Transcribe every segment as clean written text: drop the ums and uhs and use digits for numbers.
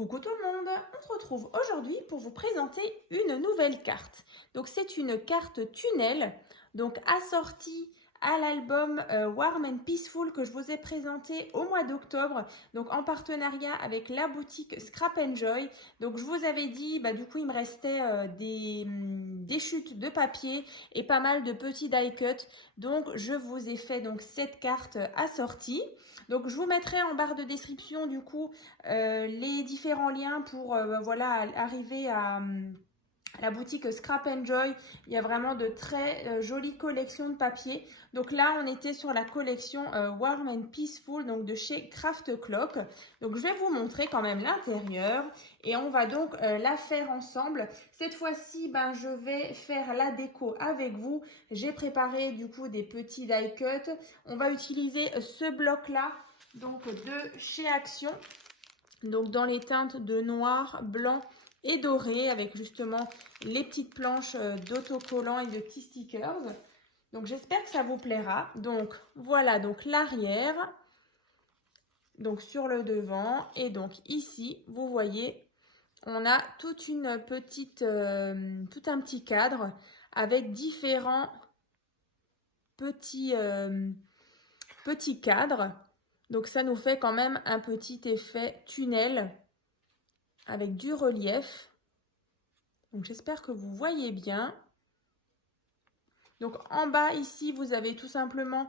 Coucou tout le monde, on se retrouve aujourd'hui pour vous présenter une nouvelle carte. Donc c'est une carte tunnel, donc assortie à l'album Warm and Peaceful que je vous ai présenté au mois d'octobre, donc en partenariat avec la boutique Scrap Joy. Donc je vous avais dit, du coup il me restait des chutes de papier et pas mal de petits die cuts. Donc je vous ai fait donc cette carte assortie. Donc je vous mettrai en barre de description du coup les différents liens pour voilà, arriver à la boutique Scrap Joy. Il y a vraiment de très jolies collections de papier. Donc là, on était sur la collection Warm and Peaceful, donc de chez Craft Clock. Donc je vais vous montrer quand même l'intérieur et on va donc la faire ensemble. Cette fois-ci, je vais faire la déco avec vous. J'ai préparé du coup des petits die cuts. On va utiliser ce bloc-là, donc de chez Action. Donc dans les teintes de noir, blanc et doré, avec justement les petites planches d'autocollants et de petits stickers. Donc j'espère que ça vous plaira. Donc voilà, donc l'arrière, donc sur le devant, et donc ici vous voyez on a toute une petite tout un petit cadre avec différents petits cadres. Donc ça nous fait quand même un petit effet tunnel avec du relief. Donc j'espère que vous voyez bien. Donc en bas ici, vous avez tout simplement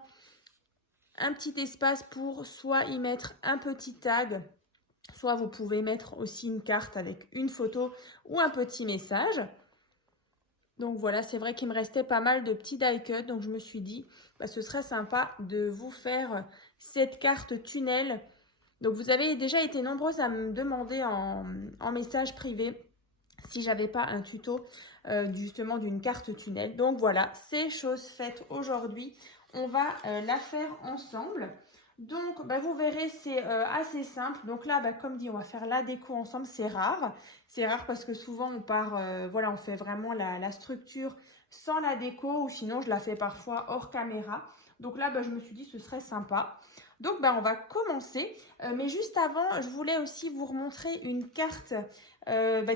un petit espace pour soit y mettre un petit tag, soit vous pouvez mettre aussi une carte avec une photo ou un petit message. Donc voilà, c'est vrai qu'il me restait pas mal de petits die cuts, donc je me suis dit, ce serait sympa de vous faire cette carte tunnel. Donc vous avez déjà été nombreuses à me demander en message privé si j'avais pas un tuto justement d'une carte tunnel. Donc voilà, c'est chose faite aujourd'hui. On va la faire ensemble. Donc vous verrez, c'est assez simple. Donc là, comme dit, on va faire la déco ensemble. C'est rare. C'est rare parce que souvent on part, voilà, on fait vraiment la structure sans la déco, ou sinon je la fais parfois hors caméra. Donc là, je me suis dit ce serait sympa. Donc on va commencer. Mais juste avant, je voulais aussi vous remontrer une carte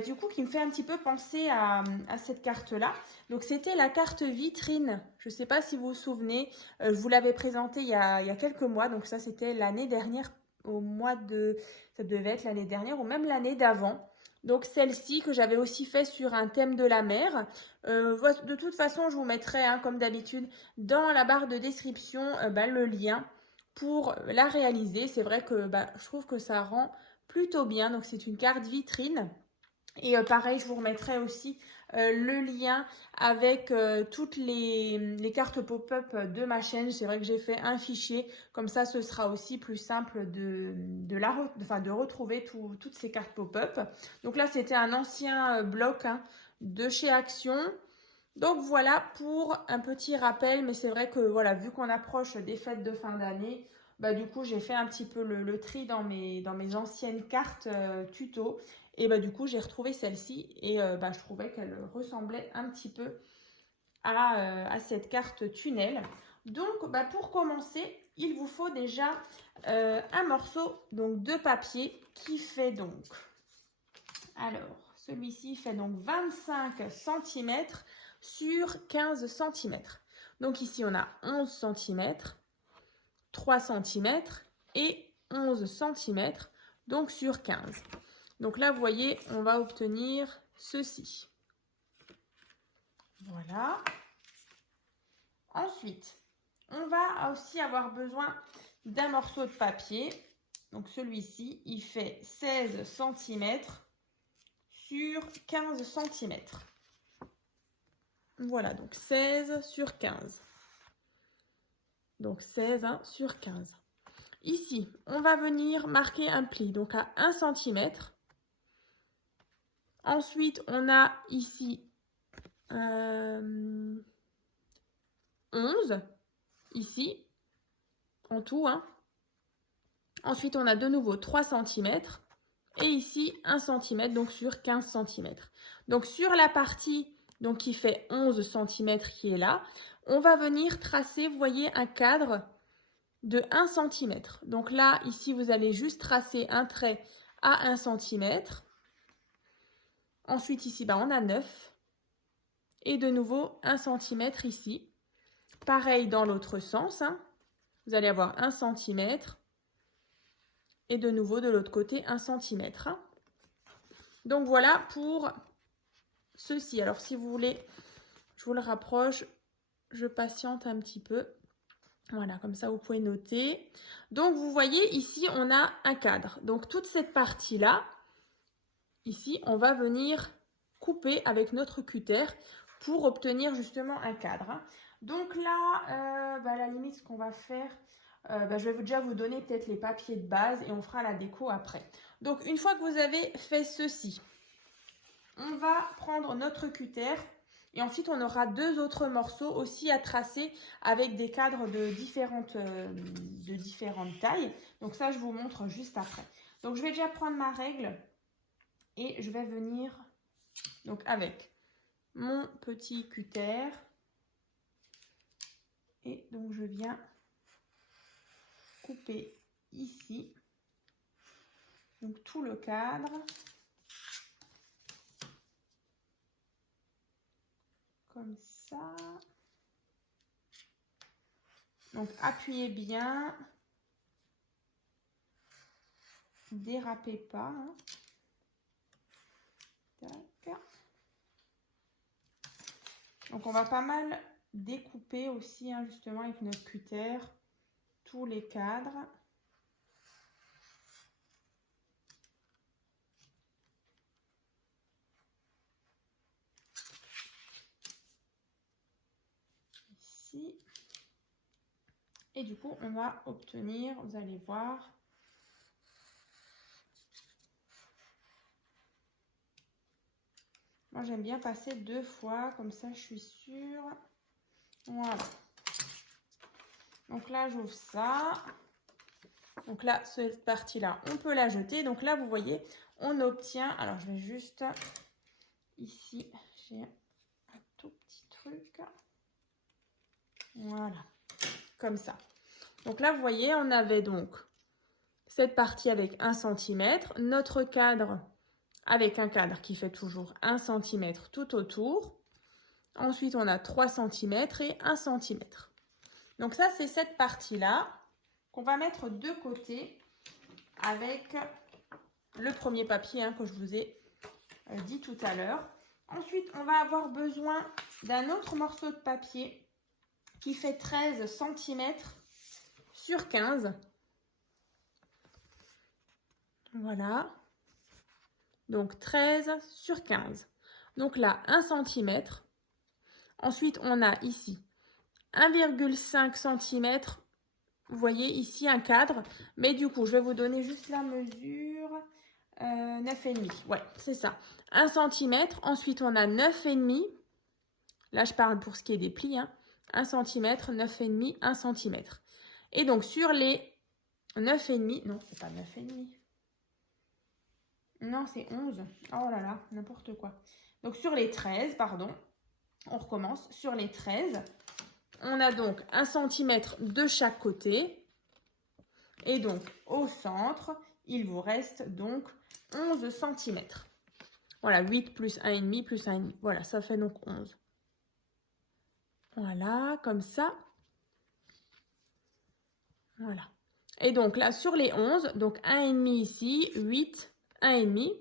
du coup qui me fait un petit peu penser à cette carte-là. Donc c'était la carte vitrine. Je ne sais pas si vous vous souvenez, je vous l'avais présentée il y a quelques mois. Donc ça c'était l'année dernière, au mois de... Ça devait être l'année dernière ou même l'année d'avant. Donc celle-ci que j'avais aussi fait sur un thème de la mer. De toute façon, je vous mettrai, comme d'habitude, dans la barre de description, le lien pour la réaliser. C'est vrai que je trouve que ça rend plutôt bien. Donc c'est une carte vitrine. Et pareil, je vous remettrai aussi le lien avec toutes les cartes pop-up de ma chaîne. C'est vrai que j'ai fait un fichier. Comme ça, ce sera aussi plus simple de retrouver toutes ces cartes pop-up. Donc là, c'était un ancien bloc de chez Action. Donc voilà pour un petit rappel. Mais c'est vrai que voilà, vu qu'on approche des fêtes de fin d'année, du coup, j'ai fait un petit peu le tri dans mes anciennes cartes tuto. Et du coup, j'ai retrouvé celle-ci et je trouvais qu'elle ressemblait un petit peu à cette carte tunnel. Donc, pour commencer, il vous faut déjà un morceau donc, de papier qui fait donc... Alors, celui-ci fait donc 25 cm sur 15 cm. Donc ici, on a 11 cm, 3 cm et 11 cm, donc sur 15. Donc là, vous voyez, on va obtenir ceci. Voilà. Ensuite, on va aussi avoir besoin d'un morceau de papier. Donc celui-ci, il fait 16 cm sur 15 cm. Voilà, donc 16 sur 15. Donc 16 sur 15. Ici, on va venir marquer un pli, donc à 1 cm. Ensuite, on a ici 11, ici, en tout. Ensuite, on a de nouveau 3 cm et ici 1 cm, donc sur 15 cm. Donc, sur la partie qui fait 11 cm qui est là, on va venir tracer, vous voyez, un cadre de 1 cm. Donc là, ici, vous allez juste tracer un trait à 1 cm. Ensuite, ici, on a 9. Et de nouveau, 1 cm ici. Pareil dans l'autre sens. Vous allez avoir 1 cm. Et de nouveau, de l'autre côté, 1 cm. Donc, voilà pour ceci. Alors, si vous voulez, je vous le rapproche. Je patiente un petit peu. Voilà, comme ça, vous pouvez noter. Donc, vous voyez, ici, on a un cadre. Donc, toute cette partie-là, ici, on va venir couper avec notre cutter pour obtenir justement un cadre. Donc là, à la limite, ce qu'on va faire, je vais déjà vous donner peut-être les papiers de base et on fera la déco après. Donc, une fois que vous avez fait ceci, on va prendre notre cutter. Et ensuite, on aura 2 autres morceaux aussi à tracer avec des cadres de différentes tailles. Donc ça, je vous montre juste après. Donc, je vais déjà prendre ma règle et je vais venir donc avec mon petit cutter. Et donc, je viens couper ici donc tout le cadre. Comme ça. Donc, appuyez bien. Dérapez pas. Tac. Donc, on va pas mal découper aussi, justement, avec notre cutter, tous les cadres. Ici. Et du coup, on va obtenir, vous allez voir, moi j'aime bien passer 2 fois, comme ça je suis sûre. Voilà. Donc là, j'ouvre ça. Donc là, cette partie-là, on peut la jeter. Donc là, vous voyez, on obtient, alors je vais juste, ici, j'ai un tout petit truc. Voilà, comme ça. Donc là, vous voyez, on avait donc cette partie avec 1 cm, notre cadre avec un cadre qui fait toujours 1 cm tout autour. Ensuite, on a 3 cm et 1 cm. Donc ça, c'est cette partie-là qu'on va mettre de côté avec le premier papier que je vous ai dit tout à l'heure. Ensuite, on va avoir besoin d'un autre morceau de papier qui fait 13 cm sur 15. Voilà. Donc 13 sur 15. Donc là, 1 cm. Ensuite, on a ici 1,5 cm. Vous voyez ici un cadre. Mais du coup, je vais vous donner juste la mesure. 9,5. Ouais, c'est ça. 1 cm. Ensuite, on a 9,5. Là, je parle pour ce qui est des plis. 1 cm, 9,5, 1 cm. Et donc, sur les 9,5, non, c'est pas 9,5. Non, c'est 11. Oh là là, n'importe quoi. Donc, sur les 13, pardon, on recommence. Sur les 13, on a donc 1 cm de chaque côté. Et donc, au centre, il vous reste donc 11 cm. Voilà, 8 plus 1,5 plus 1,5. Voilà, ça fait donc 11. Voilà, comme ça. Voilà. Et donc là, sur les 11, donc 1,5 ici, 8, 1,5.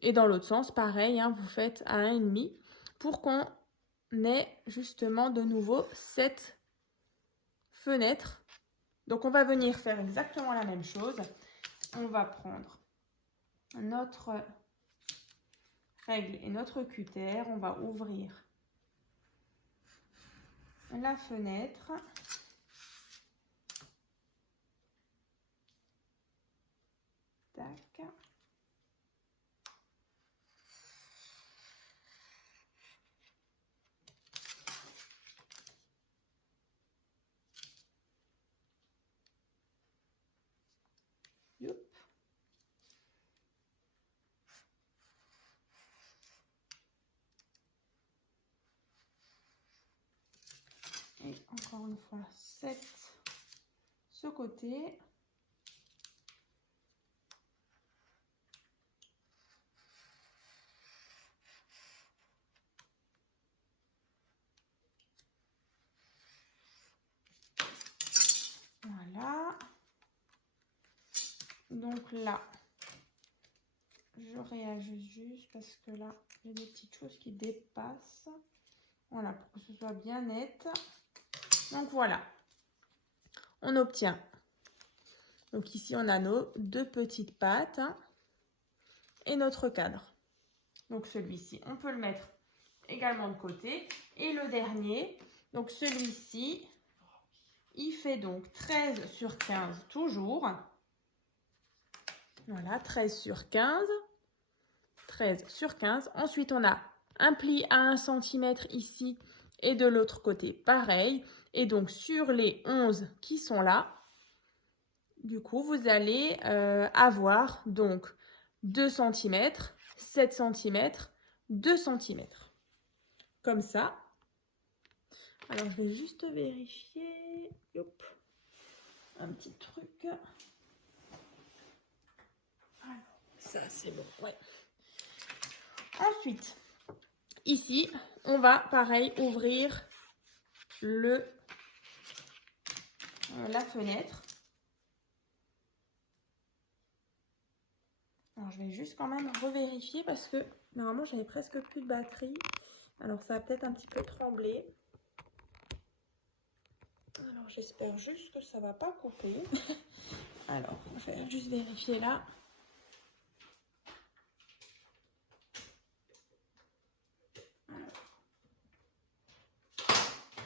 Et dans l'autre sens, pareil, vous faites à 1,5 pour qu'on ait justement de nouveau cette fenêtre. Donc, on va venir faire exactement la même chose. On va prendre notre règle et notre cutter. On va ouvrir la fenêtre. Tac. Youp. Et encore une fois, ce côté. Donc là, je réajuste juste parce que là, j'ai des petites choses qui dépassent. Voilà, pour que ce soit bien net. Donc voilà, on obtient. Donc ici, on a nos deux petites pattes et notre cadre. Donc celui-ci, on peut le mettre également de côté. Et le dernier, donc celui-ci, il fait donc 13 sur 15 toujours. Voilà, 13 sur 15. 13 sur 15. Ensuite, on a un pli à 1 cm ici et de l'autre côté, pareil. Et donc, sur les 11 qui sont là, du coup, vous allez avoir donc 2 cm, 7 cm, 2 cm. Comme ça. Alors, je vais juste vérifier. Hop. Un petit truc. Alors, ça, c'est bon. Ouais. Ensuite, ici, on va, pareil, ouvrir la fenêtre. Alors, je vais juste quand même revérifier parce que normalement, j'avais presque plus de batterie. Alors, ça va peut-être un petit peu trembler. Alors, j'espère juste que ça ne va pas couper. Alors, je vais juste vérifier là.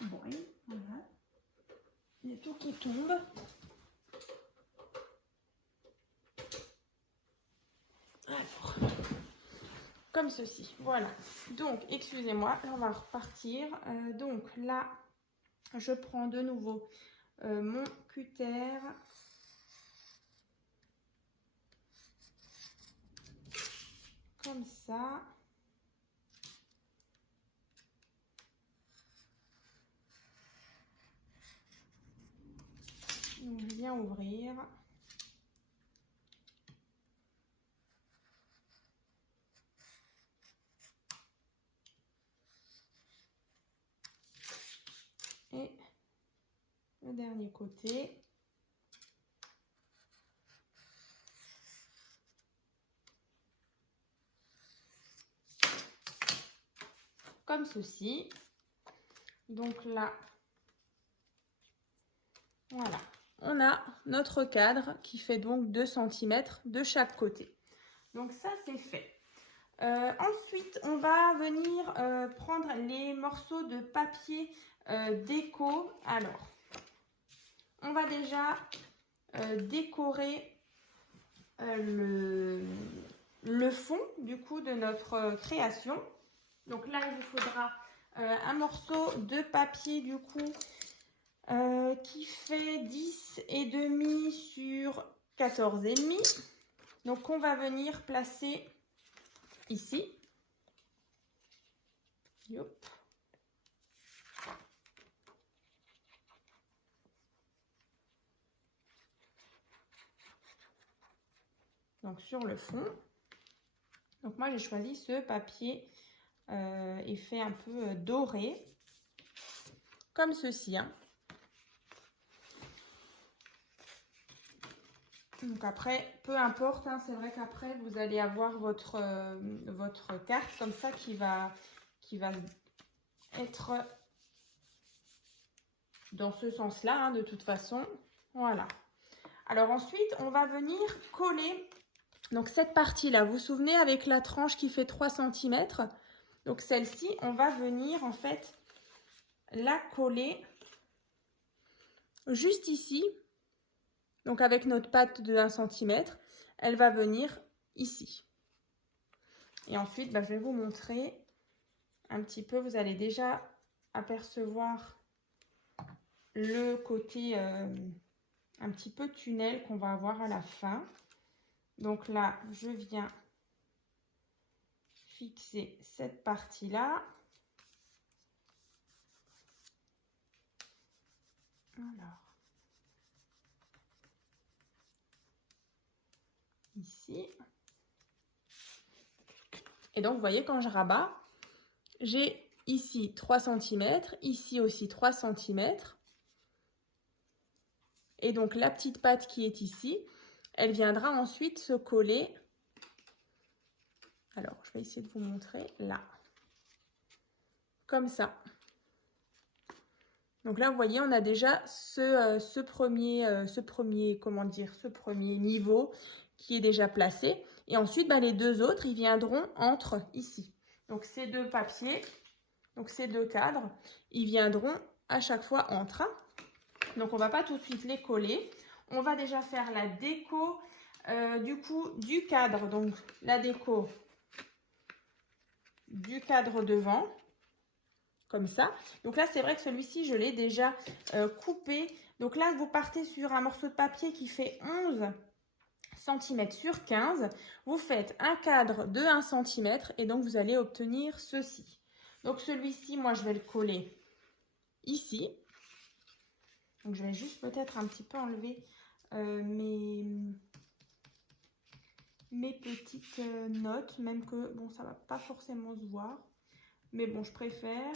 Bon, voilà. Il y a tout qui tombe. Alors, comme ceci, voilà. Donc, excusez-moi, on va repartir. Donc là, je prends de nouveau mon cutter. Comme ça. Donc, je viens ouvrir. Et le dernier côté. Comme ceci. Donc là, voilà. On a notre cadre qui fait donc 2 cm de chaque côté. Donc ça, c'est fait. Ensuite, on va venir prendre les morceaux de papier déco. Alors, on va déjà décorer le fond du coup de notre création. Donc là, il vous faudra un morceau de papier du coup qui fait 10,5 sur 14,5. Donc on va venir placer ici. Yop. Donc sur le fond. Donc moi j'ai choisi ce papier effet un peu doré. Comme ceci. Hein. Donc après, peu importe, hein, c'est vrai qu'après vous allez avoir votre carte comme ça qui va être dans ce sens-là, hein, de toute façon. Voilà. Alors ensuite, on va venir coller donc cette partie-là. Vous vous souvenez avec la tranche qui fait 3 cm. Donc celle-ci, on va venir en fait la coller juste ici. Donc avec notre patte de 1 cm, elle va venir ici. Et ensuite, je vais vous montrer un petit peu. Vous allez déjà apercevoir le côté un petit peu tunnel qu'on va avoir à la fin. Donc là, je viens fixer cette partie-là. Alors. Ici. Et donc, vous voyez, quand je rabats, j'ai ici 3 cm, ici aussi 3 cm. Et donc, la petite patte qui est ici, elle viendra ensuite se coller. Alors, je vais essayer de vous montrer là. Comme ça. Donc là, vous voyez, on a déjà ce premier niveau qui est déjà placé. Et ensuite, les deux autres, ils viendront entre ici. Donc ces deux papiers, donc ces deux cadres, ils viendront à chaque fois entre. Donc on ne va pas tout de suite les coller. On va déjà faire la déco du cadre. Donc la déco du cadre devant. Comme ça. Donc là, c'est vrai que celui-ci, je l'ai déjà coupé. Donc là, vous partez sur un morceau de papier qui fait 11 cm sur 15. Vous faites un cadre de 1 cm et donc vous allez obtenir ceci. Donc celui-ci, moi, je vais le coller ici. Donc je vais juste peut-être un petit peu enlever mes petites notes, même que, bon, ça va pas forcément se voir. Mais bon, je préfère...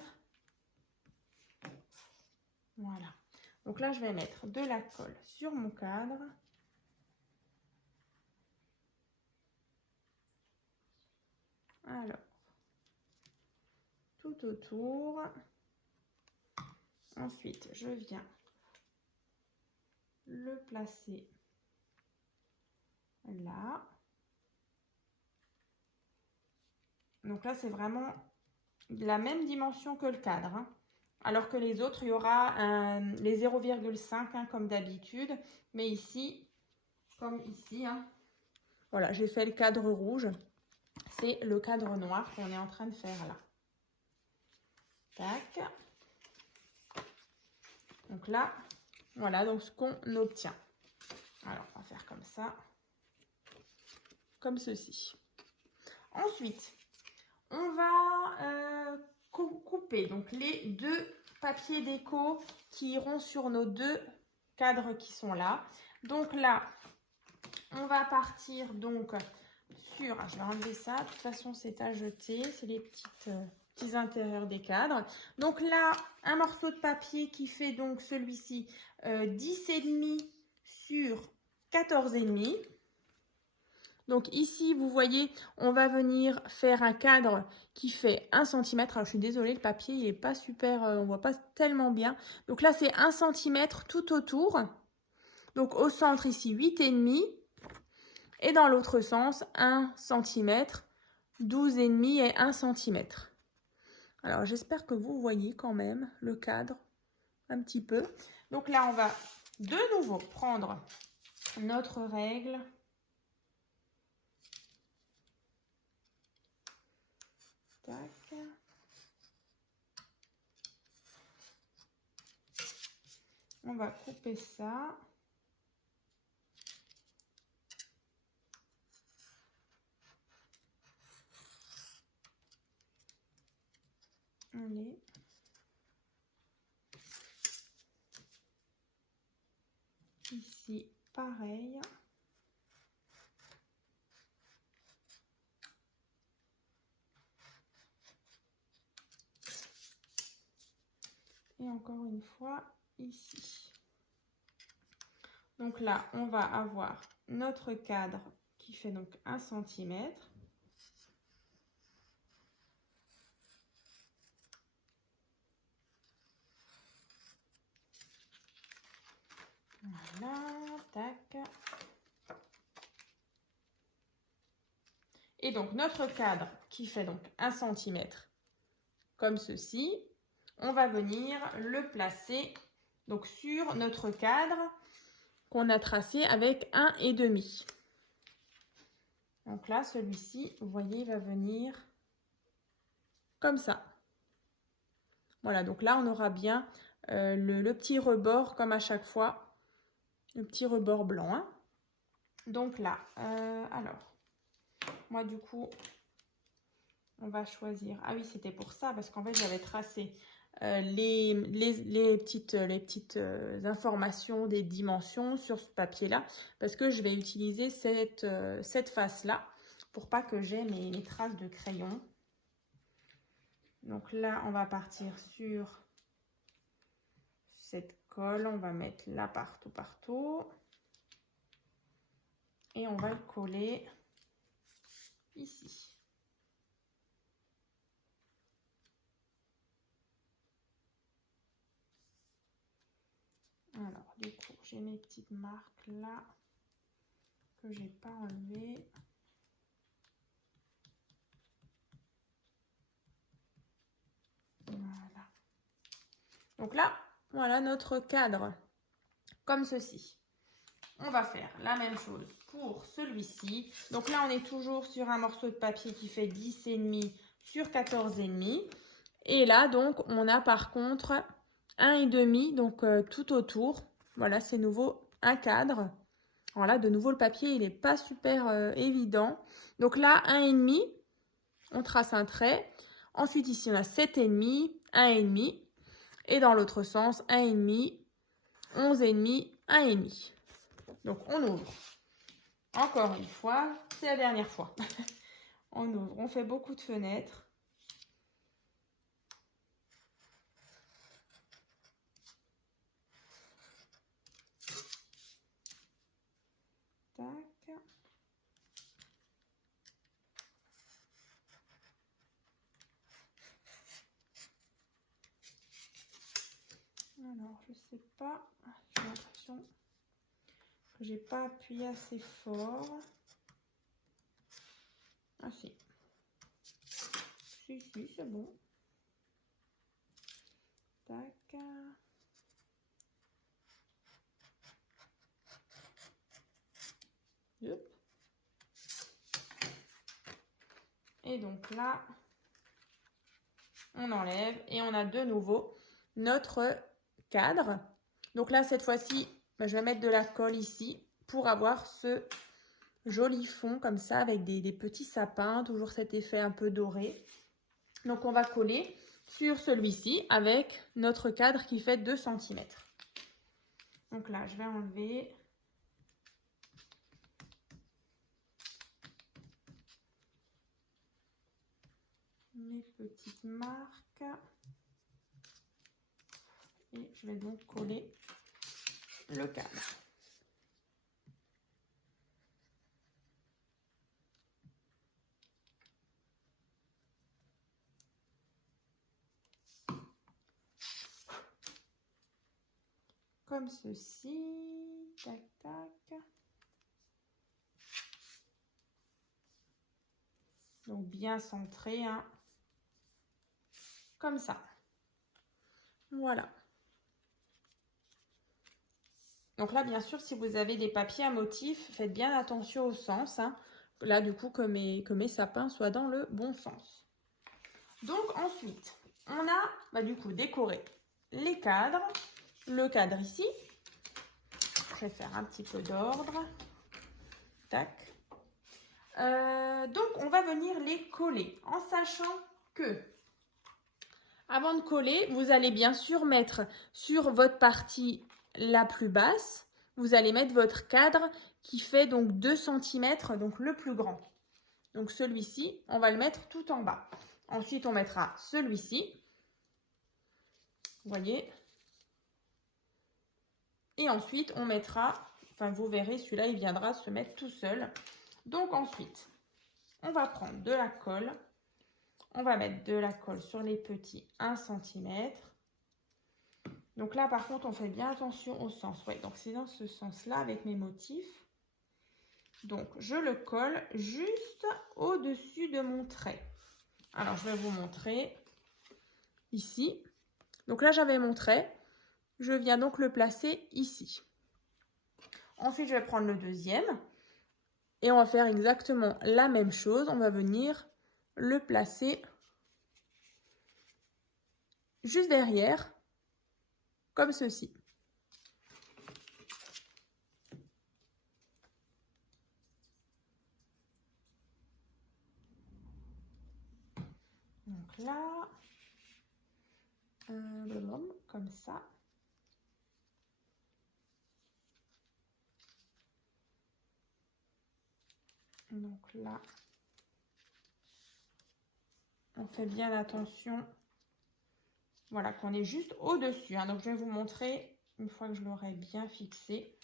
Voilà. Donc là, je vais mettre de la colle sur mon cadre. Alors, tout autour. Ensuite, je viens le placer là. Donc là, c'est vraiment la même dimension que le cadre, hein. Alors que les autres, il y aura les 0,5 hein, comme d'habitude. Mais ici, comme ici, hein, voilà, j'ai fait le cadre rouge. C'est le cadre noir qu'on est en train de faire là. Tac. Donc là, voilà donc ce qu'on obtient. Alors, on va faire comme ça. Comme ceci. Ensuite, on va couper donc les deux papiers déco qui iront sur nos deux cadres qui sont là. Donc là, on va partir donc sur... Je vais enlever ça. De toute façon, c'est à jeter. C'est les petits intérieurs des cadres. Donc là, un morceau de papier qui fait donc celui-ci 10,5 sur 14,5. Donc ici, vous voyez, on va venir faire un cadre qui fait 1 cm. Alors, je suis désolée, le papier, il n'est pas super, on ne voit pas tellement bien. Donc là, c'est 1 cm tout autour. Donc au centre, ici, 8,5. Et dans l'autre sens, 1 cm, 12,5 et 1 cm. Alors, j'espère que vous voyez quand même le cadre un petit peu. Donc là, on va de nouveau prendre notre règle. Tac. On va couper ça. Allez. Ici, pareil. Et encore une fois, ici. Donc là, on va avoir notre cadre qui fait donc 1 cm. Voilà, tac. Et donc notre cadre qui fait donc 1 cm comme ceci, on va venir le placer donc sur notre cadre qu'on a tracé avec 1,5. Donc là, celui-ci, vous voyez, il va venir comme ça. Voilà, donc là, on aura bien le petit rebord comme à chaque fois, le petit rebord blanc, hein. Donc là, alors, moi du coup, on va choisir. Ah oui, c'était pour ça, parce qu'en fait, j'avais tracé les petites informations des dimensions sur ce papier-là, parce que je vais utiliser cette face-là, pour pas que j'ai mes traces de crayon. Donc là, on va partir sur cette colle. On va mettre là partout. Et on va le coller ici. Alors, du coup, j'ai mes petites marques là que j'ai pas enlevées. Voilà. Donc là, voilà notre cadre, comme ceci. On va faire la même chose pour celui-ci. Donc là, on est toujours sur un morceau de papier qui fait 10,5 sur 14,5. Et là, donc, on a par contre 1,5, donc tout autour. Voilà, c'est nouveau un cadre. Alors là, de nouveau, le papier, il n'est pas super évident. Donc là, 1,5, on trace un trait. Ensuite, ici, on a 7,5, 1,5. Et dans l'autre sens, 1,5, 11,5, 1,5. Donc, on ouvre. Encore une fois, c'est la dernière fois. On ouvre, on fait beaucoup de fenêtres. Tac. Alors, je sais pas, j'ai l'impression que j'ai pas appuyé assez fort. Ah si. Si, c'est bon. Tac. Hop. Et donc là, on enlève et on a de nouveau notre cadre. Donc là, cette fois-ci, je vais mettre de la colle ici pour avoir ce joli fond comme ça avec des petits sapins, toujours cet effet un peu doré. Donc on va coller sur celui-ci avec notre cadre qui fait 2 cm. Donc là, je vais enlever mes petites marques et je vais donc coller le cadre. Comme ceci, tac tac. Donc bien centré, hein. Comme ça. Voilà. Donc là, bien sûr, si vous avez des papiers à motif, faites bien attention au sens, hein. Là, du coup, que mes sapins soient dans le bon sens. Donc ensuite, on a du coup décoré les cadres. Le cadre ici. Je vais faire un petit peu d'ordre. Tac. Donc, on va venir les coller en sachant que avant de coller, vous allez bien sûr mettre sur votre partie la plus basse, vous allez mettre votre cadre qui fait donc 2 cm, donc le plus grand. Donc celui-ci, on va le mettre tout en bas. Ensuite, on mettra celui-ci. Vous voyez? Et ensuite, on mettra, enfin vous verrez, celui-là, il viendra se mettre tout seul. Donc ensuite, on va prendre de la colle. On va mettre de la colle sur les petits 1 cm. Donc là, par contre, on fait bien attention au sens. Ouais, donc c'est dans ce sens-là avec mes motifs. Donc, je le colle juste au-dessus de mon trait. Alors, je vais vous montrer ici. Donc là, j'avais mon trait. Je viens donc le placer ici. Ensuite, je vais prendre le deuxième. Et on va faire exactement la même chose. On va venir le placer juste derrière, comme ceci. Donc là, comme ça. Donc là, on fait bien attention, voilà, qu'on est juste au-dessus, hein. Donc je vais vous montrer, une fois que je l'aurai bien fixé,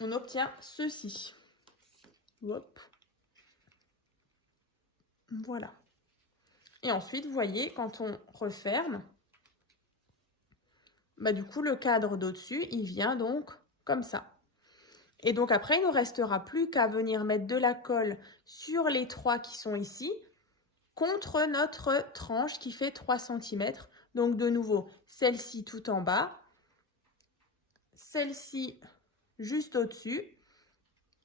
on obtient ceci. Hop. Voilà. Et ensuite, vous voyez, quand on referme, bah, du coup, le cadre d'au-dessus, il vient donc comme ça. Et donc après, il ne nous restera plus qu'à venir mettre de la colle sur les 3 qui sont ici, contre notre tranche qui fait 3 cm. Donc de nouveau, celle-ci tout en bas, celle-ci juste au-dessus,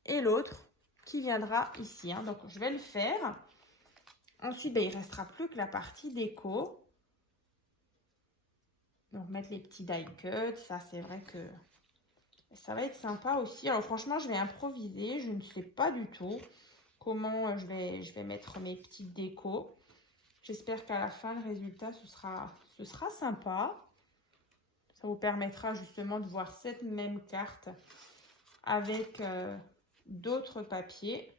et l'autre qui viendra ici. Hein. Donc je vais le faire. Ensuite, il ne restera plus que la partie déco. Donc mettre les petits die cuts, ça c'est vrai que ça va être sympa aussi. Alors franchement, je vais improviser, je ne sais pas du tout comment je vais mettre mes petites décos. J'espère qu'à la fin, le résultat, ce sera sympa. Ça vous permettra justement de voir cette même carte avec d'autres papiers.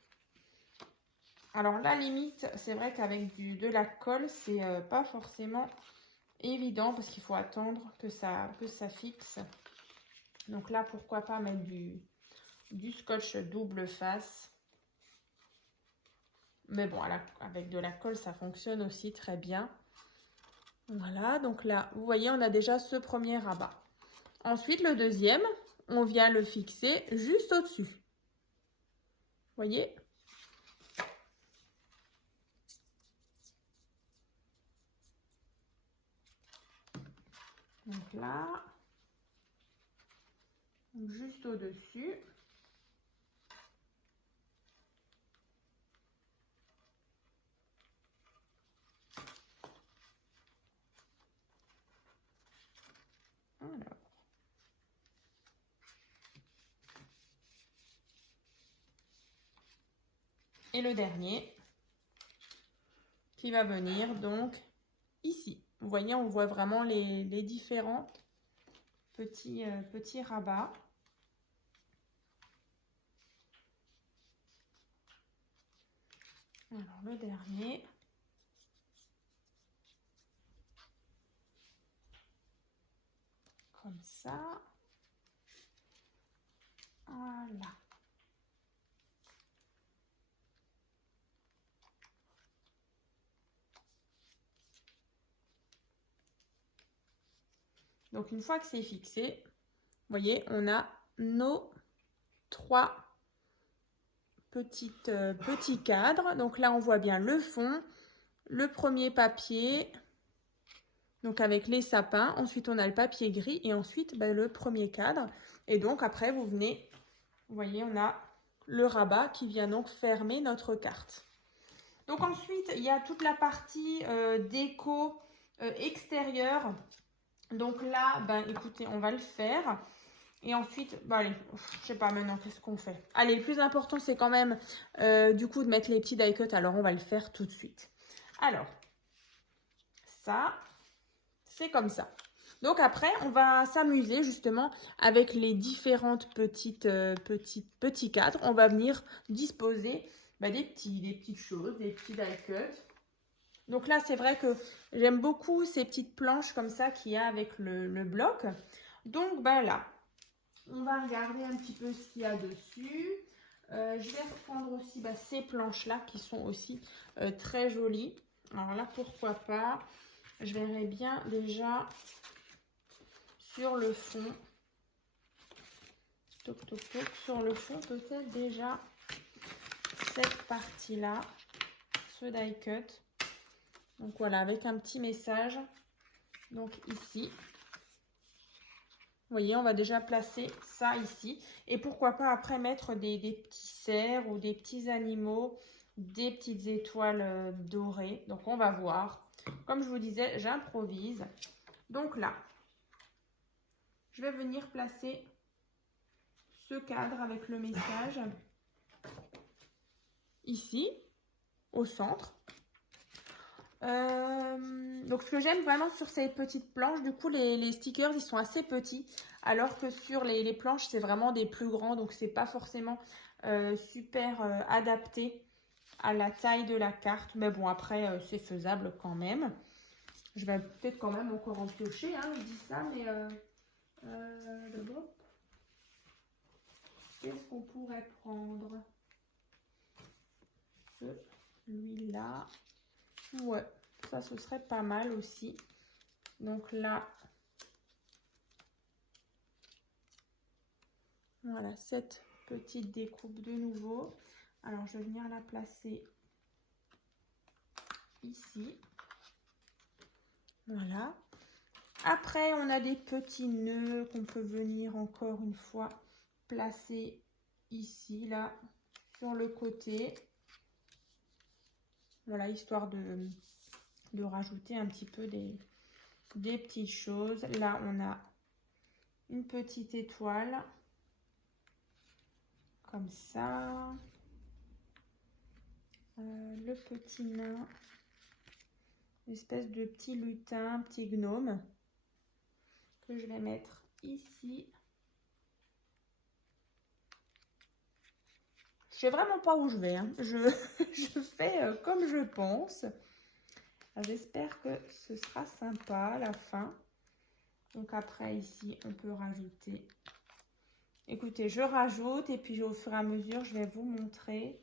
Alors la limite, c'est vrai qu'avec de la colle, c'est pas forcément évident parce qu'il faut attendre que ça fixe. Donc là, pourquoi pas mettre du scotch double face. Mais bon, avec de la colle, ça fonctionne aussi très bien. Voilà, donc là, vous voyez, on a déjà ce premier rabat. Ensuite, le deuxième, on vient le fixer juste au-dessus. Vous voyez ? Donc là, juste au-dessus. Alors. Et le dernier qui va venir donc ici. Vous voyez, on voit vraiment les différents petits rabats. Alors le dernier. Comme ça. Voilà. Donc une fois que c'est fixé, vous voyez, on a nos 3 petits cadres. Donc là, on voit bien le fond, le premier papier, donc avec les sapins. Ensuite, on a le papier gris et ensuite le premier cadre. Et donc après, vous venez, vous voyez, on a le rabat qui vient donc fermer notre carte. Donc ensuite, il y a toute la partie déco extérieure. Donc là, écoutez, on va le faire. Et ensuite, allez, je sais pas maintenant, qu'est-ce qu'on fait? Allez, le plus important, c'est quand même, du coup, de mettre les petits die cuts. Alors, on va le faire tout de suite. Alors, ça, c'est comme ça. Donc, après, on va s'amuser, justement, avec les différentes petits cadres. On va venir disposer des petites choses, des petits die cuts. Donc là, c'est vrai que j'aime beaucoup ces petites planches comme ça qu'il y a avec le bloc. Donc, là, on va regarder un petit peu ce qu'il y a dessus. Je vais reprendre aussi ces planches-là qui sont aussi très jolies. Alors là, pourquoi pas. Je verrai bien déjà sur le fond. Toc, toc, toc. Sur le fond, peut-être déjà cette partie-là, ce die cut. Donc voilà, avec un petit message. Donc ici. Vous voyez, on va déjà placer ça ici. Et pourquoi pas après mettre des petits cerfs ou des petits animaux, des petites étoiles dorées. Donc on va voir. Comme je vous disais, j'improvise. Donc là, je vais venir placer ce cadre avec le message ici, au centre. Donc ce que j'aime vraiment sur ces petites planches, du coup les stickers ils sont assez petits, alors que sur les planches c'est vraiment des plus grands, donc c'est pas forcément super adapté à la taille de la carte, mais bon après c'est faisable quand même. Je vais peut-être quand même encore en piocher, hein, je dis ça, mais qu'est-ce qu'on pourrait prendre? celui-là. Ouais, ça ce serait pas mal aussi. Donc là, voilà, cette petite découpe de nouveau. Alors je vais venir la placer ici. Voilà. Après, on a des petits nœuds qu'on peut venir encore une fois placer ici, là, sur le côté. Voilà, histoire de rajouter un petit peu des petites choses. Là, on a une petite étoile, comme ça. Le petit nain, une espèce de petit lutin, petit gnome, que je vais mettre ici. Je sais vraiment pas où je vais, hein. Je fais comme je pense. J'espère que ce sera sympa à la fin. Donc après ici, on peut rajouter. Écoutez, je rajoute et puis au fur et à mesure, je vais vous montrer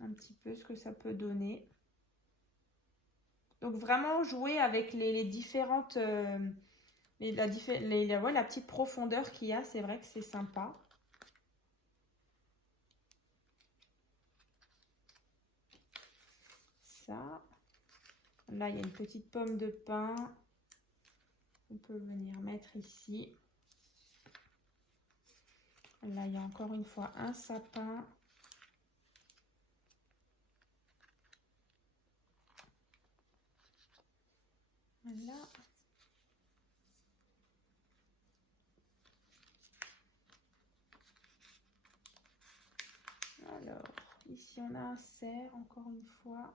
un petit peu ce que ça peut donner. Donc vraiment jouer avec les différentes, la petite profondeur qu'il y a, c'est vrai que c'est sympa. Ça. Là, il y a une petite pomme de pin. On peut venir mettre ici. Là, il y a encore une fois un sapin. Voilà. Alors, ici, on a un cerf, encore une fois.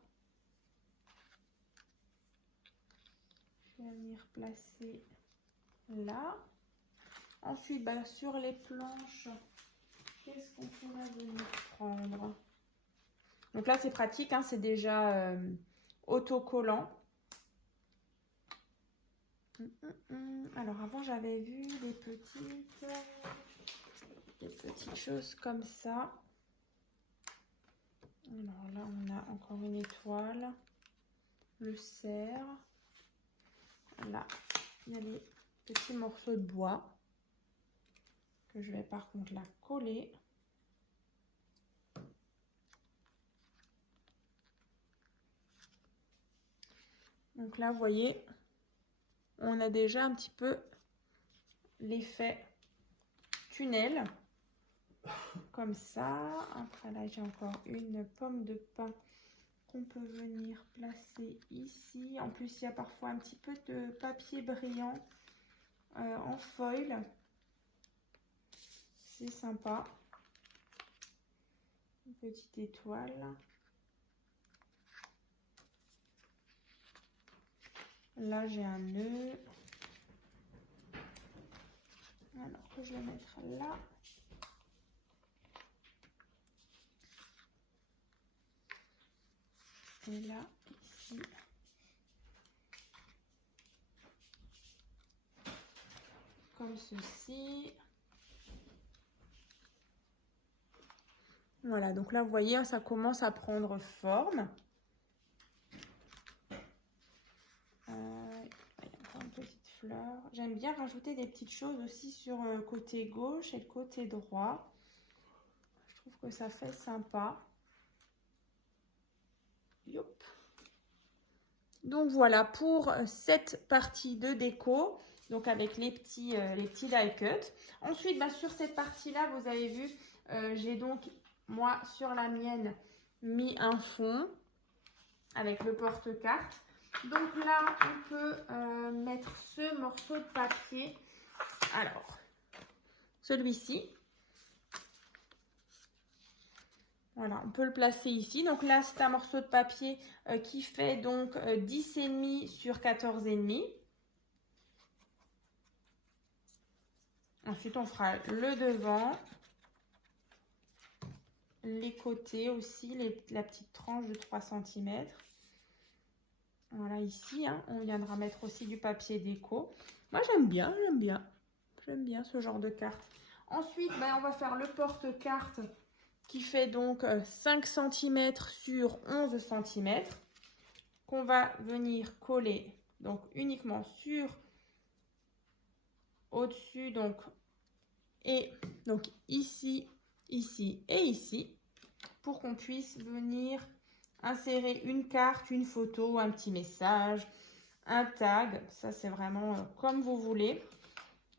Je vais venir placer là. Ensuite, sur les planches, qu'est-ce qu'on pourrait venir prendre? Donc là, c'est pratique, hein, c'est déjà autocollant. Alors avant, j'avais vu des petites choses comme ça. Alors là, on a encore une étoile, le cerf. Là, il y a des petits morceaux de bois que je vais par contre la coller. Donc là, vous voyez, on a déjà un petit peu l'effet tunnel, comme ça. Après là, j'ai encore une pomme de pin qu'on peut venir placer ici. En plus, il y a parfois un petit peu de papier brillant en foil. C'est sympa. Une petite étoile. Là, j'ai un nœud. Alors que je vais mettre là. Et là, ici. Comme ceci. Voilà, donc là, vous voyez, ça commence à prendre forme. Il y a encore une petite fleur. J'aime bien rajouter des petites choses aussi sur le côté gauche et le côté droit. Je trouve que ça fait sympa. Yop. Donc voilà pour cette partie de déco. Donc avec les petits die cut. Ensuite, sur cette partie-là, vous avez vu, j'ai donc, moi, sur la mienne, mis un fond avec le porte-carte. Donc là, on peut mettre ce morceau de papier. Alors, celui-ci. Voilà, on peut le placer ici. Donc là, c'est un morceau de papier qui fait donc 10,5 sur 14,5. Ensuite, on fera le devant, les côtés aussi, la petite tranche de 3 cm. Voilà, ici, hein, on viendra mettre aussi du papier déco. Moi, j'aime bien ce genre de carte. Ensuite, on va faire le porte-carte qui fait donc 5 cm sur 11 cm qu'on va venir coller donc uniquement sur au-dessus donc et donc ici, ici et ici pour qu'on puisse venir insérer une carte, une photo, un petit message, un tag. Ça c'est vraiment comme vous voulez.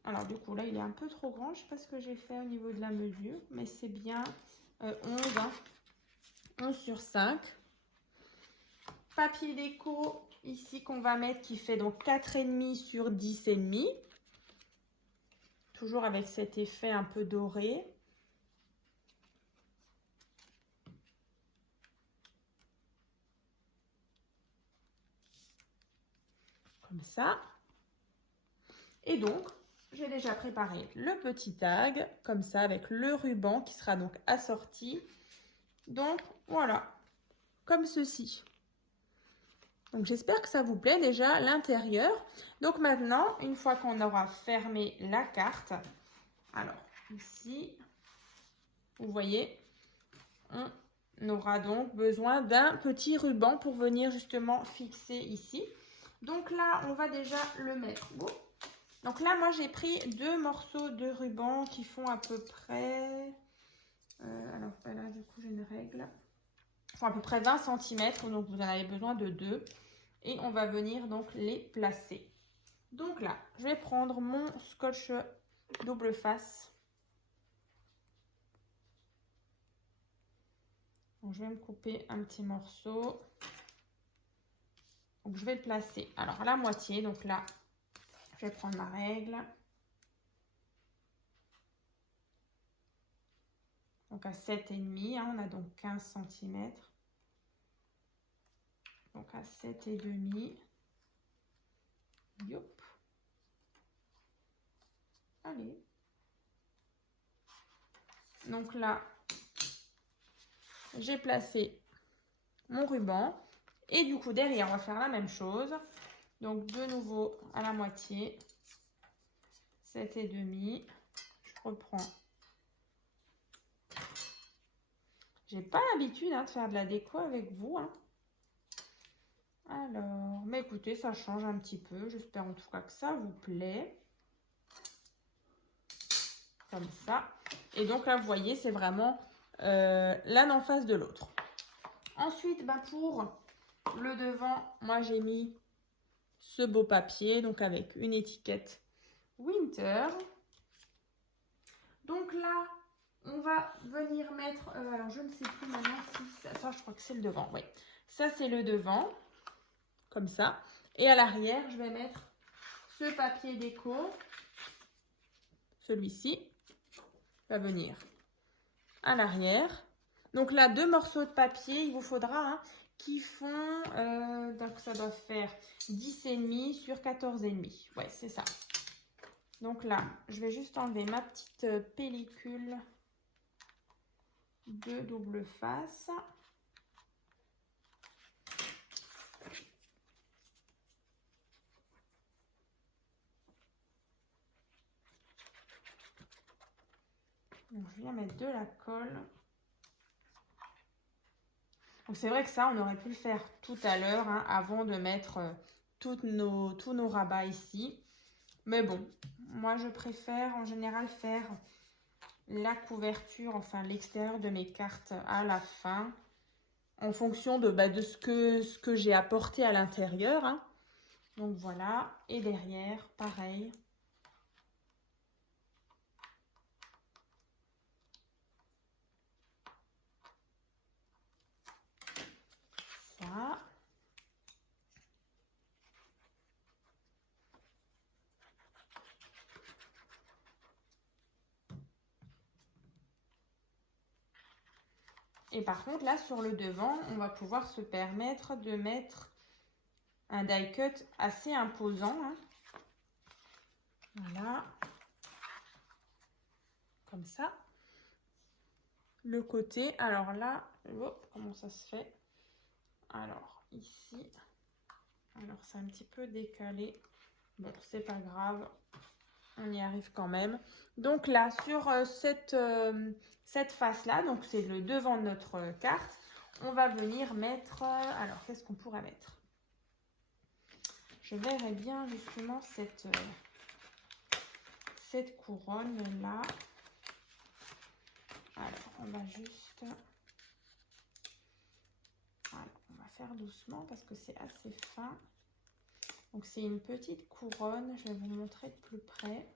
Alors du coup là il est un peu trop grand, je sais pas ce que j'ai fait au niveau de la mesure, mais c'est bien 11, hein. 11 sur 5. Papier déco ici qu'on va mettre qui fait donc 4,5 sur 10,5. Toujours avec cet effet un peu doré. Comme ça. Et donc, j'ai déjà préparé le petit tag, comme ça, avec le ruban qui sera donc assorti. Donc, voilà, comme ceci. Donc, j'espère que ça vous plaît déjà l'intérieur. Donc, maintenant, une fois qu'on aura fermé la carte, alors, ici, vous voyez, on aura donc besoin d'un petit ruban pour venir justement fixer ici. Donc là, on va déjà le mettre. Donc là, moi, j'ai pris 2 morceaux de ruban qui font à peu près... alors là, du coup, j'ai une règle. Ils font à peu près 20 cm, donc vous en avez besoin de 2. Et on va venir donc les placer. Donc là, je vais prendre mon scotch double face. Donc, je vais me couper un petit morceau. Donc, je vais le placer. Alors, à la moitié, donc là, je vais prendre ma règle. Donc, à 7,5, hein, on a donc 15 cm. Donc, à 7,5. Yop. Allez. Donc là, j'ai placé mon ruban. Et du coup, derrière, on va faire la même chose. Donc, de nouveau, à la moitié. 7,5. Je reprends. J'ai pas l'habitude de faire de la déco avec vous. Hein. Alors, mais écoutez, ça change un petit peu. J'espère en tout cas que ça vous plaît. Comme ça. Et donc là, vous voyez, c'est vraiment l'un en face de l'autre. Ensuite, pour le devant, moi, j'ai mis ce beau papier, donc avec une étiquette Winter. Donc là, on va venir mettre... alors, je ne sais plus maintenant si... Ça, je crois que c'est le devant, oui. Ça, c'est le devant, comme ça. Et à l'arrière, je vais mettre ce papier déco. Celui-ci va venir à l'arrière. Donc là, 2 morceaux de papier, il vous faudra, hein, qui font, donc ça doit faire 10,5 sur 14,5. Ouais, c'est ça. Donc là, je vais juste enlever ma petite pellicule de double face. Donc, je viens mettre de la colle. Donc, c'est vrai que ça, on aurait pu le faire tout à l'heure, hein, avant de mettre tous nos rabats ici. Mais bon, moi, je préfère en général faire la couverture, enfin l'extérieur de mes cartes à la fin, en fonction de ce que j'ai apporté à l'intérieur. Hein. Donc, voilà. Et derrière, pareil. Ça. Et par contre, là, sur le devant, on va pouvoir se permettre de mettre un die cut assez imposant. Hein. Voilà. Comme ça. Le côté, alors là, oh, comment ça se fait? Alors, ici, alors c'est un petit peu décalé. Bon, c'est pas grave. On y arrive quand même. Donc là, sur cette face-là, donc c'est le devant de notre carte, on va venir mettre... alors, qu'est-ce qu'on pourrait mettre? Je verrais bien justement cette couronne-là. Alors, on va juste... voilà, on va faire doucement parce que c'est assez fin. Donc, c'est une petite couronne. Je vais vous montrer de plus près.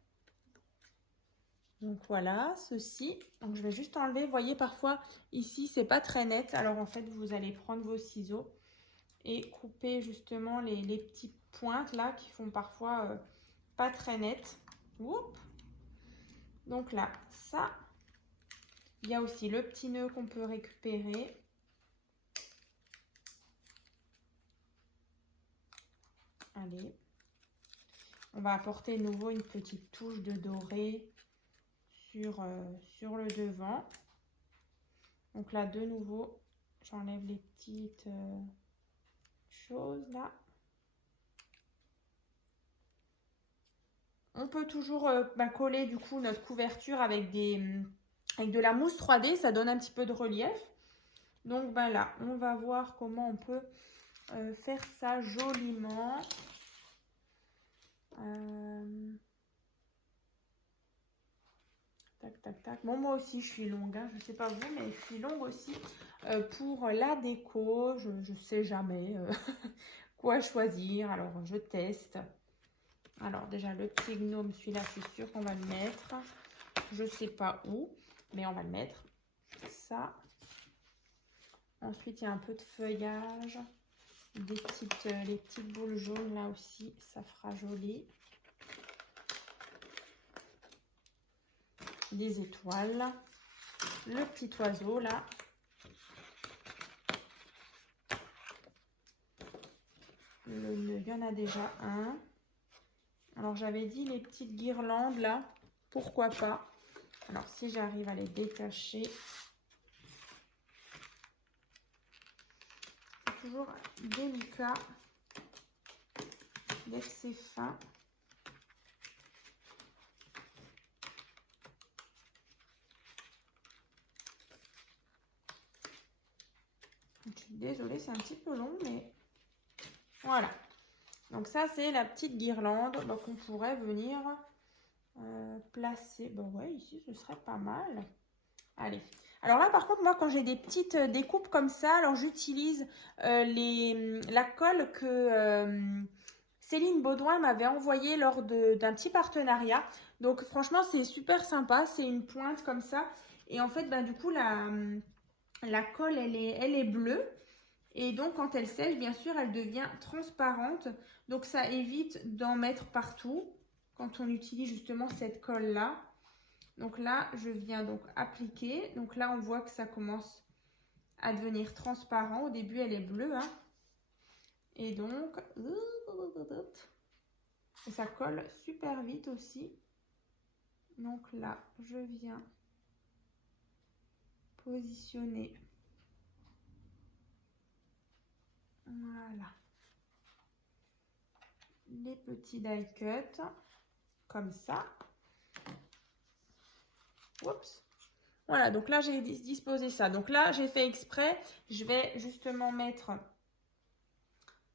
Donc, voilà, ceci. Donc, je vais juste enlever. Vous voyez, parfois, ici, c'est pas très net. Alors, en fait, vous allez prendre vos ciseaux et couper justement les petites pointes là qui font parfois pas très nettes. Oups. Donc là, ça. Il y a aussi le petit nœud qu'on peut récupérer. Allez. On va apporter de nouveau une petite touche de doré sur le devant. Donc là, de nouveau, j'enlève les petites choses là. On peut toujours coller du coup notre couverture avec de la mousse 3D, ça donne un petit peu de relief. Donc ben là, on va voir comment on peut faire ça joliment. Tac, tac, tac. Bon, moi aussi, je suis longue, hein. Je ne sais pas vous, mais je suis longue aussi pour la déco. Je ne sais jamais quoi choisir. Alors, je teste. Alors, déjà, le petit gnome, celui-là, c'est sûr qu'on va le mettre. Je ne sais pas où, mais on va le mettre. Ça. Ensuite, il y a un peu de feuillage. Les petites boules jaunes, là aussi, ça fera joli. Des étoiles. Le petit oiseau, là. Il y en a déjà un. Alors, j'avais dit les petites guirlandes, là. Pourquoi pas? Alors, si j'arrive à les détacher. C'est toujours délicat dès que c'est fin. Je suis désolée, c'est un petit peu long, mais voilà. Donc ça, c'est la petite guirlande qu'on pourrait venir placer. Bon, ouais, ici, ce serait pas mal. Allez. Alors là, par contre, moi, quand j'ai des petites découpes comme ça, alors j'utilise la colle que Céline Baudouin m'avait envoyée lors d'un petit partenariat. Donc, franchement, c'est super sympa. C'est une pointe comme ça. Et en fait, du coup, la colle, elle est bleue. Et donc, quand elle sèche, bien sûr, elle devient transparente. Donc, ça évite d'en mettre partout quand on utilise justement cette colle-là. Donc là, je viens donc appliquer. Donc là, on voit que ça commence à devenir transparent. Au début, elle est bleue. Hein. Et donc, et ça colle super vite aussi. Donc là, je viens positionner. Voilà. Les petits die cuts, comme ça. Oups. Voilà, donc là, j'ai disposé ça. Donc là, j'ai fait exprès. Je vais justement mettre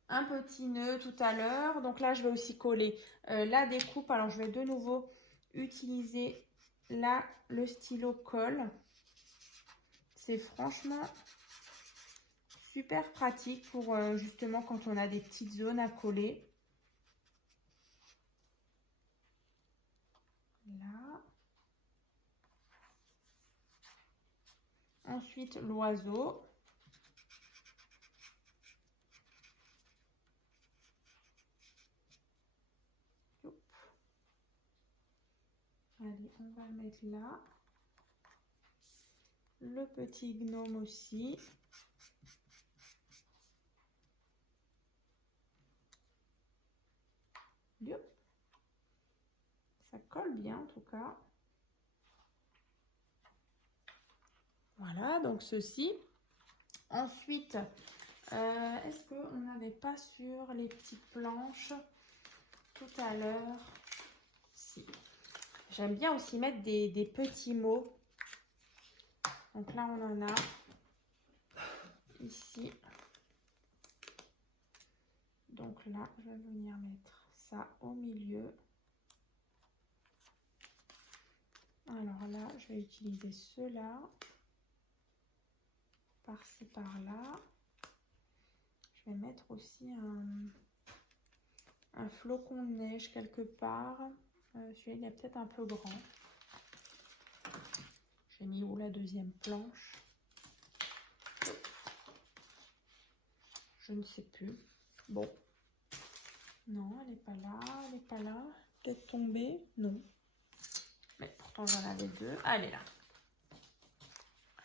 un petit nœud tout à l'heure. Donc là, je vais aussi coller la découpe. Alors, je vais de nouveau utiliser là le stylo colle. C'est franchement super pratique pour justement quand on a des petites zones à coller. Là. Ensuite, l'oiseau. Allez, on va le mettre là. Le petit gnome aussi. Yop. Ça colle bien en tout cas. Voilà, donc ceci. Ensuite, est-ce qu'on n'avait pas sur les petites planches tout à l'heure? Si. J'aime bien aussi mettre des petits mots. Donc là, on en a ici. Donc là, je vais venir mettre ça au milieu. Alors là, je vais utiliser ceux-là. Par-ci, par-là. Je vais mettre aussi un flocon de neige quelque part. Celui-là, il est peut-être un peu grand. J'ai mis où la deuxième planche? Je ne sais plus. Bon. Non, elle n'est pas là. Elle n'est pas là. Peut-être tombée? Non. Mais pourtant, j'en avais deux. Ah, elle est là.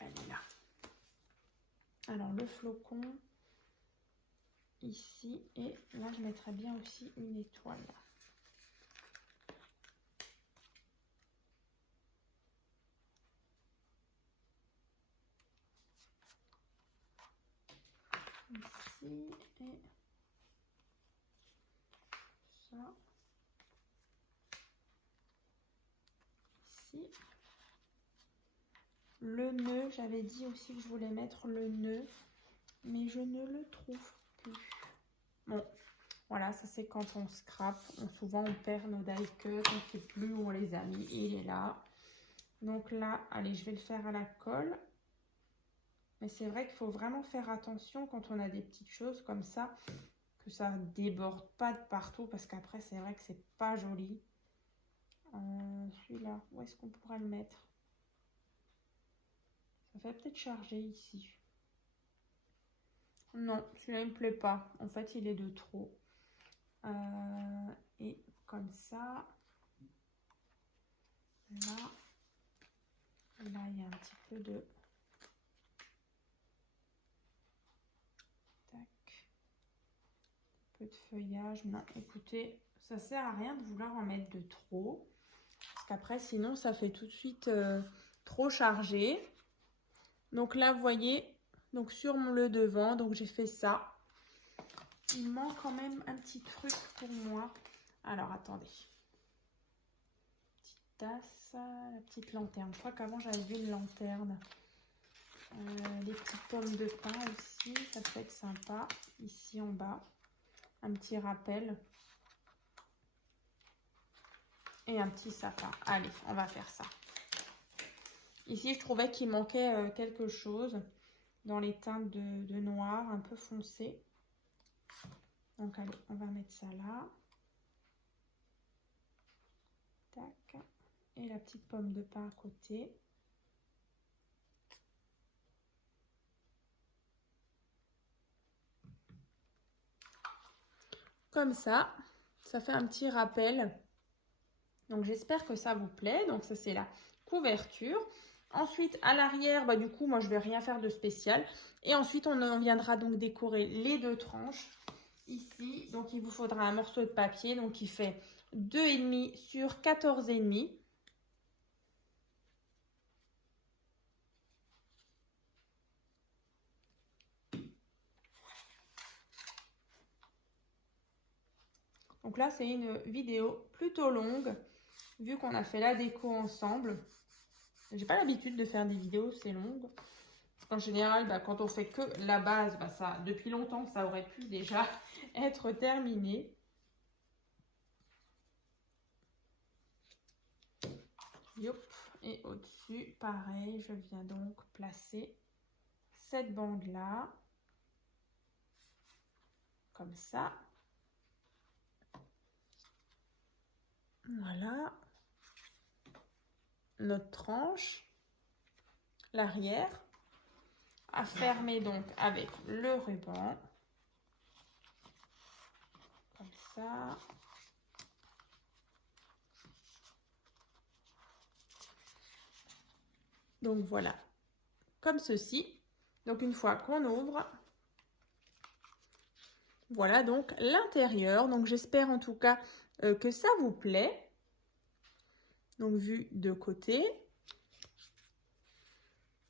Elle est là. Alors, le flocon, ici. Et là, je mettrais bien aussi une étoile. Ici. Et ça. Ici. Le nœud, j'avais dit aussi que je voulais mettre le nœud, mais je ne le trouve plus. Bon, voilà, ça c'est quand on scrape. Souvent on perd nos die cuts, on ne sait plus où on les a mis. Il est là. Donc là, allez, je vais le faire à la colle. Mais c'est vrai qu'il faut vraiment faire attention quand on a des petites choses comme ça, que ça ne déborde pas de partout, parce qu'après c'est vrai que c'est pas joli. Celui-là, où est-ce qu'on pourrait le mettre? Ça fait peut-être charger ici. Non, celui-là il me plaît pas. En fait, il est de trop. Et comme ça. Là, il y a un petit peu de... Tac. Un peu de feuillage. Non, écoutez, ça sert à rien de vouloir en mettre de trop. Parce qu'après, sinon, ça fait tout de suite trop chargé. Donc là, vous voyez, donc sur le devant, donc j'ai fait ça. Il manque quand même un petit truc pour moi. Alors, attendez. Petite tasse, la petite lanterne. Je crois qu'avant, j'avais vu une lanterne. Les petites pommes de pin aussi, ça peut être sympa. Ici en bas, un petit rappel. Et un petit sapin. Allez, on va faire ça. Ici, je trouvais qu'il manquait quelque chose dans les teintes de noir, un peu foncé. Donc, allez, on va mettre ça là. Tac. Et la petite pomme de pin à côté. Comme ça fait un petit rappel. Donc, j'espère que ça vous plaît. Donc, ça, c'est la couverture. Ensuite, à l'arrière, bah, du coup, moi, je vais rien faire de spécial. Et ensuite, on viendra donc décorer les deux tranches. Ici, donc, il vous faudra un morceau de papier. Donc, qui fait 2,5 sur 14,5. Donc là, c'est une vidéo plutôt longue, vu qu'on a fait la déco ensemble. J'ai pas l'habitude de faire des vidéos, c'est longue. En général, bah, quand on fait que la base, bah, ça, depuis longtemps, ça aurait pu déjà être terminé. Yop. Et au-dessus, pareil, je viens donc placer cette bande-là. Comme ça. Voilà. Notre tranche. L'arrière. À fermer donc avec le ruban. Comme ça. Donc voilà. Comme ceci. Donc une fois qu'on ouvre, voilà donc l'intérieur. Donc j'espère en tout cas que ça vous plaît. Donc vue de côté,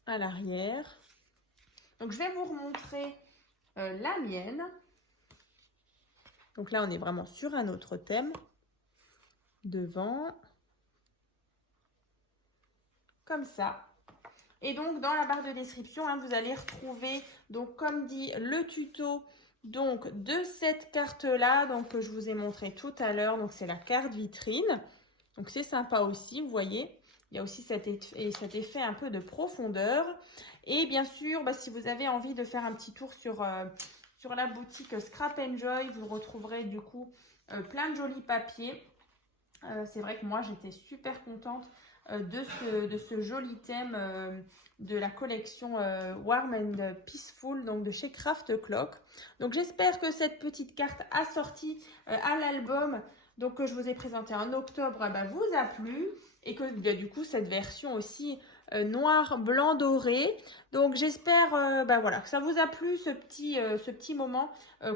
à l'arrière. Donc je vais vous remontrer la mienne. Donc là on est vraiment sur un autre thème. Devant. comme ça. Et donc, dans la barre de description, hein, vous allez retrouver, donc comme dit, le tuto donc, de cette carte-là, donc que je vous ai montré tout à l'heure. Donc, c'est la carte vitrine. Donc, c'est sympa aussi, vous voyez. Il y a aussi cet effet un peu de profondeur. Et bien sûr, bah, si vous avez envie de faire un petit tour sur la boutique Scrap Enjoy, vous retrouverez du coup plein de jolis papiers. C'est vrai que moi, j'étais super contente de ce joli thème de la collection Warm and Peaceful, donc de chez Craft Clock. Donc j'espère que cette petite carte assortie à l'album, donc que je vous ai présenté en octobre, vous a plu, et que du coup cette version aussi noir, blanc, doré. Donc j'espère voilà, que ça vous a plu, ce petit moment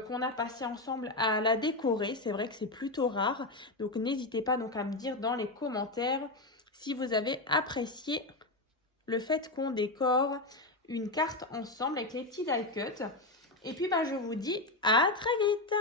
qu'on a passé ensemble à la décorer. C'est vrai que c'est plutôt rare, donc n'hésitez pas donc à me dire dans les commentaires si vous avez apprécié le fait qu'on décore une carte ensemble avec les petits die cuts. Et puis je vous dis à très vite.